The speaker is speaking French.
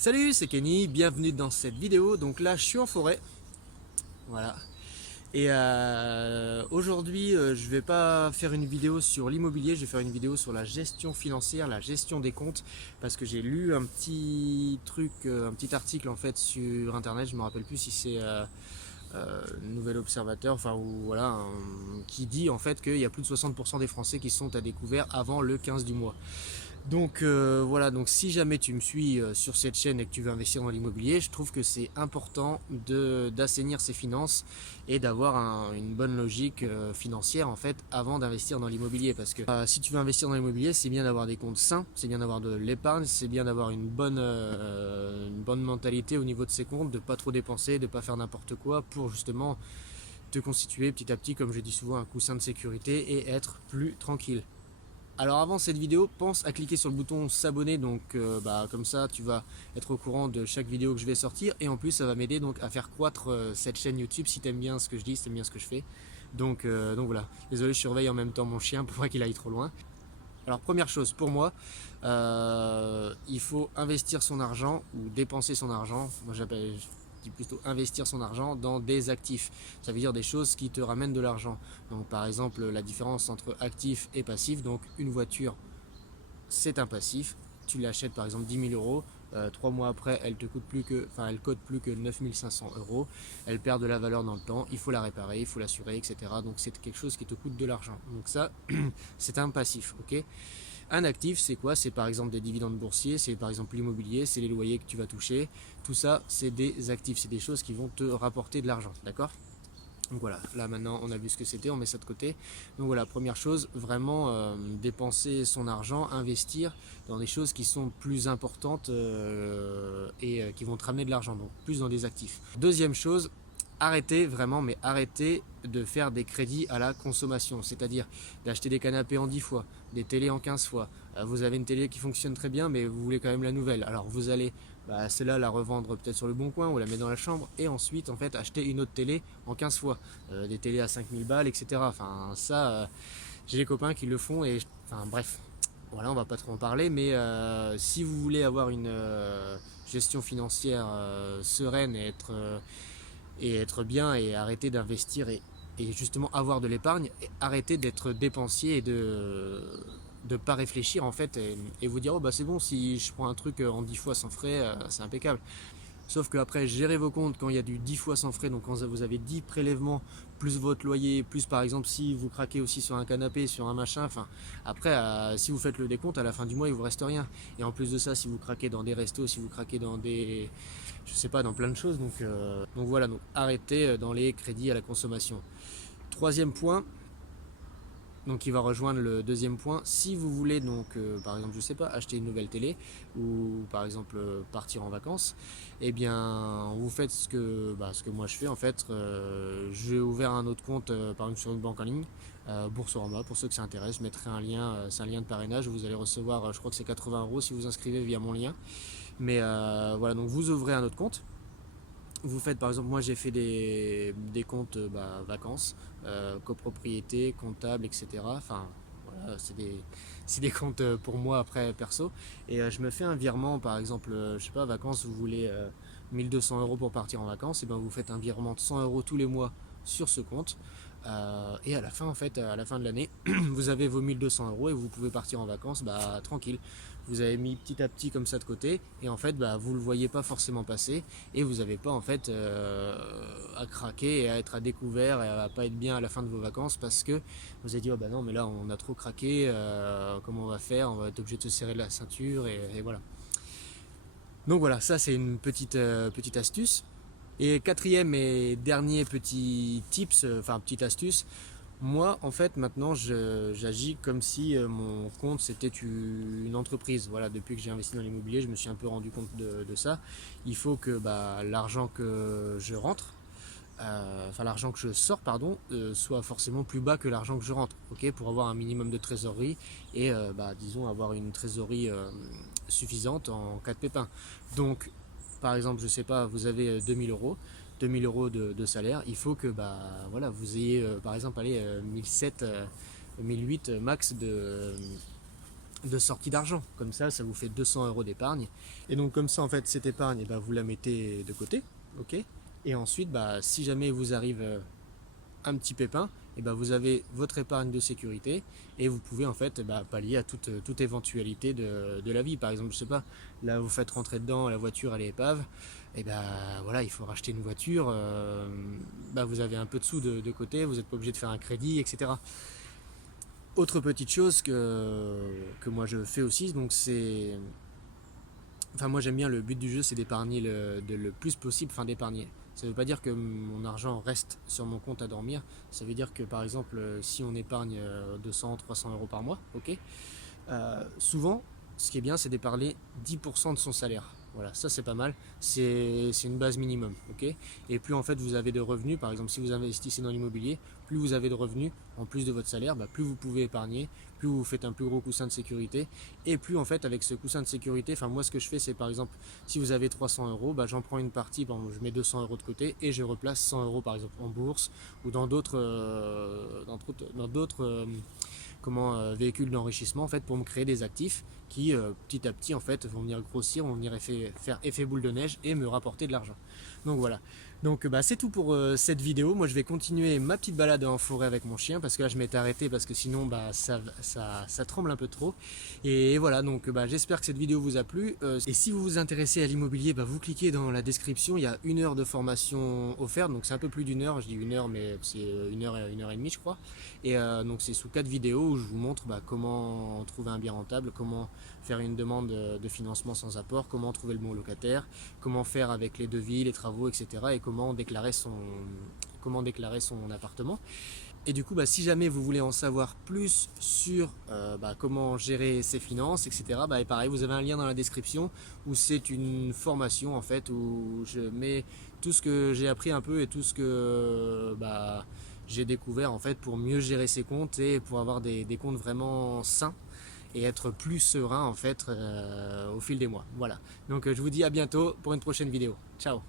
Salut, c'est Kenny, bienvenue dans cette vidéo. Donc là, je suis en forêt, voilà. Et aujourd'hui, je vais pas faire une vidéo sur l'immobilier, je vais faire une vidéo sur la gestion financière, la gestion des comptes, parce que j'ai lu un petit truc, un petit article en fait sur internet. Je me rappelle plus si c'est Nouvel Observateur, enfin ou voilà, qui dit en fait qu'il y a plus de 60% des Français qui sont à découvert avant le 15 du mois. Donc voilà, donc si jamais tu me suis sur cette chaîne et que tu veux investir dans l'immobilier, je trouve que c'est important d'assainir ses finances et d'avoir une bonne logique financière en fait avant d'investir dans l'immobilier. Parce que si tu veux investir dans l'immobilier, c'est bien d'avoir des comptes sains, c'est bien d'avoir de l'épargne, c'est bien d'avoir une bonne mentalité au niveau de ses comptes, de ne pas trop dépenser, de ne pas faire n'importe quoi pour justement te constituer petit à petit, comme je dis souvent, un coussin de sécurité et être plus tranquille. Alors avant cette vidéo, pense à cliquer sur le bouton s'abonner, donc comme ça tu vas être au courant de chaque vidéo que je vais sortir, et en plus ça va m'aider donc à faire croître cette chaîne YouTube si t'aimes bien ce que je dis, si t'aimes bien ce que je fais. Donc voilà, désolé, je surveille en même temps mon chien pour pas qu'il aille trop loin. Alors première chose pour moi, il faut investir son argent ou dépenser son argent. Moi je dis plutôt investir son argent dans des actifs. Ça veut dire des choses qui te ramènent de l'argent. Donc par exemple la différence entre actif et passif. Donc une voiture, c'est un passif. Tu l'achètes par exemple 10 000 euros. 3 mois après, elle coûte plus que 9 500 euros. Elle perd de la valeur dans le temps. Il faut la réparer, il faut l'assurer, etc. Donc c'est quelque chose qui te coûte de l'argent. Donc ça, c'est un passif, ok. Un actif, c'est quoi? C'est par exemple des dividendes boursiers, c'est par exemple l'immobilier, c'est les loyers que tu vas toucher. Tout ça, c'est des actifs, c'est des choses qui vont te rapporter de l'argent, d'accord? Donc voilà, là maintenant on a vu ce que c'était, on met ça de côté. Donc voilà, première chose, vraiment dépenser son argent, investir dans des choses qui sont plus importantes et qui vont te ramener de l'argent, donc plus dans des actifs. Deuxième chose, arrêtez vraiment, mais arrêtez de faire des crédits à la consommation, c'est-à-dire d'acheter des canapés en 10 fois, des télés en 15 fois. Vous avez une télé qui fonctionne très bien, mais vous voulez quand même la nouvelle. Alors vous allez celle-là la revendre peut-être sur le bon coin ou la mettre dans la chambre et ensuite en fait acheter une autre télé en 15 fois. Des télés à 5000 balles, etc. Enfin ça, j'ai des copains qui le font et enfin bref. Voilà, on va pas trop en parler, mais si vous voulez avoir une gestion financière sereine et être bien et arrêter d'investir et justement avoir de l'épargne, et arrêter d'être dépensier et de pas réfléchir en fait et vous dire oh bah c'est bon si je prends un truc en 10 fois sans frais, c'est impeccable. Sauf qu'après, gérez vos comptes quand il y a du 10 fois sans frais, donc quand vous avez 10 prélèvements, plus votre loyer, plus par exemple si vous craquez aussi sur un canapé, sur un machin, enfin après, si vous faites le décompte, à la fin du mois, il vous reste rien. Et en plus de ça, si vous craquez dans des restos, si vous craquez dans des, je sais pas, dans plein de choses, donc voilà, donc arrêtez dans les crédits à la consommation. Troisième point, donc il va rejoindre le deuxième point. Si vous voulez donc par exemple je sais pas acheter une nouvelle télé ou par exemple partir en vacances, eh bien vous faites ce que moi je fais en fait. J'ai ouvert un autre compte par exemple sur une banque en ligne, Boursorama, pour ceux que ça intéresse. Je mettrai un lien, c'est un lien de parrainage, vous allez recevoir je crois que c'est 80 euros si vous inscrivez via mon lien. Mais voilà, donc vous ouvrez un autre compte. Vous faites par exemple, moi j'ai fait des comptes vacances, copropriété, comptable, etc. Enfin voilà, c'est des comptes pour moi après perso. Et je me fais un virement par exemple, je sais pas, vacances, vous voulez 1200 euros pour partir en vacances, et ben vous faites un virement de 100 euros tous les mois sur ce compte. Et à la fin en fait, à la fin de l'année, vous avez vos 1200 euros et vous pouvez partir en vacances tranquille. Vous avez mis petit à petit comme ça de côté et en fait vous le voyez pas forcément passer et vous n'avez pas en fait à craquer et à être à découvert et à pas être bien à la fin de vos vacances parce que vous avez dit oh bah non mais là on a trop craqué, comment on va faire, on va être obligé de se serrer de la ceinture et voilà. Donc voilà, ça c'est une petite astuce. Et quatrième et dernier petit tips, enfin petite astuce, moi, en fait, maintenant, j'agis comme si mon compte c'était une entreprise. Voilà, depuis que j'ai investi dans l'immobilier, je me suis un peu rendu compte de ça. Il faut que l'argent que je rentre, enfin l'argent que je sors, pardon, soit forcément plus bas que l'argent que je rentre, ok, pour avoir un minimum de trésorerie et disons avoir une trésorerie suffisante en cas de pépin. Donc, par exemple, je sais pas, vous avez 2000 euros. 2000 euros de salaire, il faut que voilà, vous ayez par exemple allez, 1007, 1008 max de sortie d'argent. Comme ça vous fait 200 € d'épargne. Et donc comme ça, en fait, cette épargne, vous la mettez de côté, ok. Et ensuite, si jamais vous arrive un petit pépin, vous avez votre épargne de sécurité et vous pouvez en fait pallier à toute éventualité de la vie. Par exemple, je sais pas, là vous faites rentrer dedans, la voiture elle est épave, et voilà, il faut racheter une voiture, vous avez un peu de sous de côté, vous n'êtes pas obligé de faire un crédit, etc. Autre petite chose que moi je fais aussi, donc c'est... Enfin, moi j'aime bien, le but du jeu c'est d'épargner le plus possible, enfin d'épargner. Ça ne veut pas dire que mon argent reste sur mon compte à dormir, ça veut dire que par exemple si on épargne 200-300 € par mois, ok, souvent ce qui est bien c'est d'épargner 10% de son salaire. Voilà, ça c'est pas mal, c'est une base minimum, ok. Et plus en fait vous avez de revenus, par exemple si vous investissez dans l'immobilier, plus vous avez de revenus en plus de votre salaire, plus vous pouvez épargner, plus vous faites un plus gros coussin de sécurité, et plus en fait avec ce coussin de sécurité, enfin moi ce que je fais c'est par exemple si vous avez 300 €, j'en prends une partie, je mets 200 € de côté et je replace 100 € par exemple en bourse ou dans d'autres véhicules d'enrichissement en fait, pour me créer des actifs qui petit à petit en fait vont venir grossir, vont venir faire effet boule de neige et me rapporter de l'argent. Donc voilà. Donc c'est tout pour cette vidéo. Moi je vais continuer ma petite balade en forêt avec mon chien parce que là je m'étais arrêté parce que sinon ça tremble un peu trop. Et voilà, donc j'espère que cette vidéo vous a plu. Et si vous vous intéressez à l'immobilier, vous cliquez dans la description, il y a 1 heure de formation offerte, donc c'est un peu plus d'1 heure, je dis 1 heure mais c'est 1 heure et 1 heure et demie je crois. Et donc c'est sous 4 vidéos où je vous montre comment trouver un bien rentable, comment faire une demande de financement sans apport, comment trouver le bon locataire, comment faire avec les devis, les travaux, etc. et comment déclarer son appartement. Et du coup, si jamais vous voulez en savoir plus sur comment gérer ses finances, etc., et pareil, vous avez un lien dans la description où c'est une formation en fait, où je mets tout ce que j'ai appris un peu et tout ce que j'ai découvert en fait pour mieux gérer ses comptes et pour avoir des comptes vraiment sains et être plus serein en fait au fil des mois. Voilà. Donc je vous dis à bientôt pour une prochaine vidéo. Ciao.